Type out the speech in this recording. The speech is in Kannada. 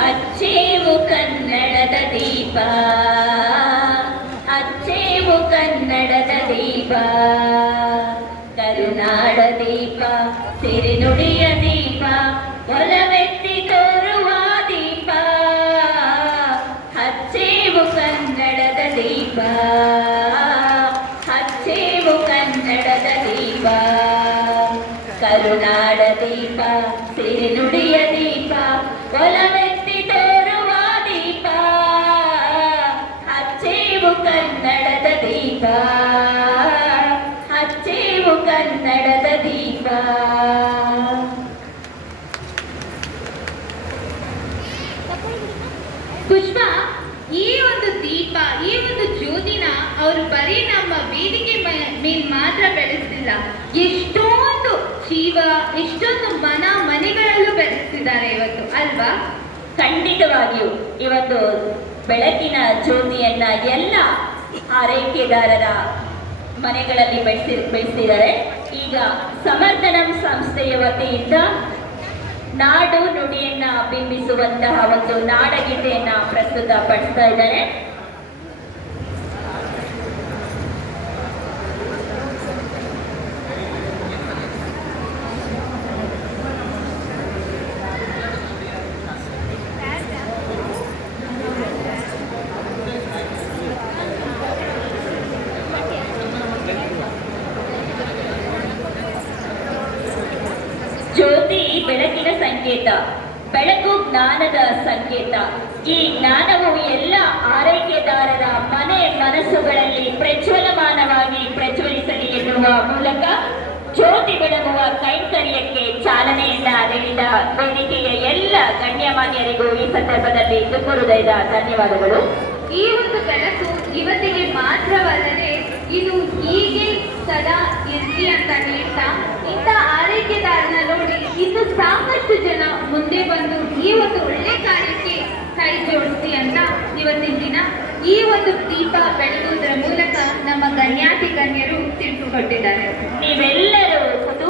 ಅಚ್ಚೇವು ಕನ್ನಡದ ದೀಪ, ಅಚ್ಚೇವು ಕನ್ನಡದ ದೀಪ, ಕರುನಾಡ ದೀಪ, ಸಿರಿನುಡಿಯ ದೀಪ, ಒಲವೆತ್ತಿ ತೋರುವ ದೀಪ, ಹಚ್ಚೇವು ಕನ್ನಡದ ದೀಪ, ಹಚ್ಚೇವು ಕನ್ನಡದ ದೀಪ, ಕರುನಾಡ ದೀಪ, ಸಿರಿನುಡಿಯ ದೀಪ, ಒಲವೆತ್ತಿ ತೋರುವ ದೀಪ, ಹಚ್ಚೇವು ಕನ್ನಡದ ದೀಪ, ಹಚ್ಚೇವು ಕನ್ನಡದ ದೀಪ. ಪುಷ್ಪ, ಈ ಒಂದು ದೀಪ, ಈ ಒಂದು ಜ್ಯೋತಿನ ಅವರು ಬರೀ ನಮ್ಮ ವೇದಿಕೆ ಮೇಲೆ ಮಾತ್ರ ಬೆಳೆಸ್ತಿಲ್ಲ, ಎಷ್ಟೊಂದು ಜೀವ, ಎಷ್ಟೊಂದು ಮನೆಗಳಲ್ಲೂ ಬೆಳೆಸ್ತಿದ್ದಾರೆ ಇವತ್ತು, ಅಲ್ವಾ? ಖಂಡಿತವಾಗಿಯೂ ಈ ಒಂದು ಬೆಳಕಿನ ಜ್ಯೋತಿಯನ್ನ ಎಲ್ಲ ಆರೈಕೆದಾರರ ಮನೆಗಳಲ್ಲಿ ಬೆಳೆಸಿದ್ದಾರೆ. ಈಗ ಸಮರ್ಥನಂ ಸಂಸ್ಥೆಯ ವತಿಯಿಂದ ನಾಡು ನುಡಿಯನ್ನ ಬಿಂಬಿಸುವಂತಹ ಒಂದು ನಾಡಗೀತೆಯನ್ನ ಪ್ರಸ್ತುತ ಪಡಿಸ್ತಾ ಇದ್ದಾರೆ. ಜ್ಯೋತಿ ಬೆಳಕಿನ ಸಂಕೇತ, ಬೆಳಕು ಜ್ಞಾನದ ಸಂಕೇತ. ಈ ಜ್ಞಾನವು ಎಲ್ಲ ಆರೈಕೆದಾರರ ಮನಸ್ಸುಗಳಲ್ಲಿ ಪ್ರಜ್ವಲಮಾನವಾಗಿ ಪ್ರಜ್ವಲಿಸಲಿ ಎನ್ನುವ ಮೂಲಕ ಜ್ಯೋತಿ ಬೆಳಗುವ ಕೈಂಕರ್ಯಕ್ಕೆ ಚಾಲನೆಯನ್ನ ನೀಡಿದ ವೇದಿಕೆಯ ಎಲ್ಲ ಗಣ್ಯಮಾನ್ಯರಿಗೂ ಈ ಸಂದರ್ಭದಲ್ಲಿ ತುಂಬ ಹೃದಯದ ಧನ್ಯವಾದಗಳು. ಈ ಒಂದು ಬೆಳಕು ಇವತ್ತಿಗೆ ಮಾತ್ರವಲ್ಲದೆ ಇದು ಹೀಗೆ ಸದಾ ಇರ್ಲಿ ಅಂತ ಹೇಳ್ತಾ, ಇಂಥ ಆರೈಕೆದಾರನ ನೋಡಿ ಇನ್ನು ಸಾಕಷ್ಟು ಜನ ಮುಂದೆ ಬಂದು ಈ ಒಂದು ಒಳ್ಳೆ ಕಾರ್ಯಕ್ಕೆ ಕೈ ಜೋಡಿಸಿ ಅಂತ ಇವತ್ತಿನ ದಿನ ಈ ಒಂದು ದೀಪ ಬೆಳಗುವುದರ ಮೂಲಕ ನಮ್ಮ ಗಣ್ಯಾತಿ ಗಣ್ಯರು ತಿಳಿಸಿಕೊಟ್ಟಿದ್ದಾರೆ. ನೀವೆಲ್ಲ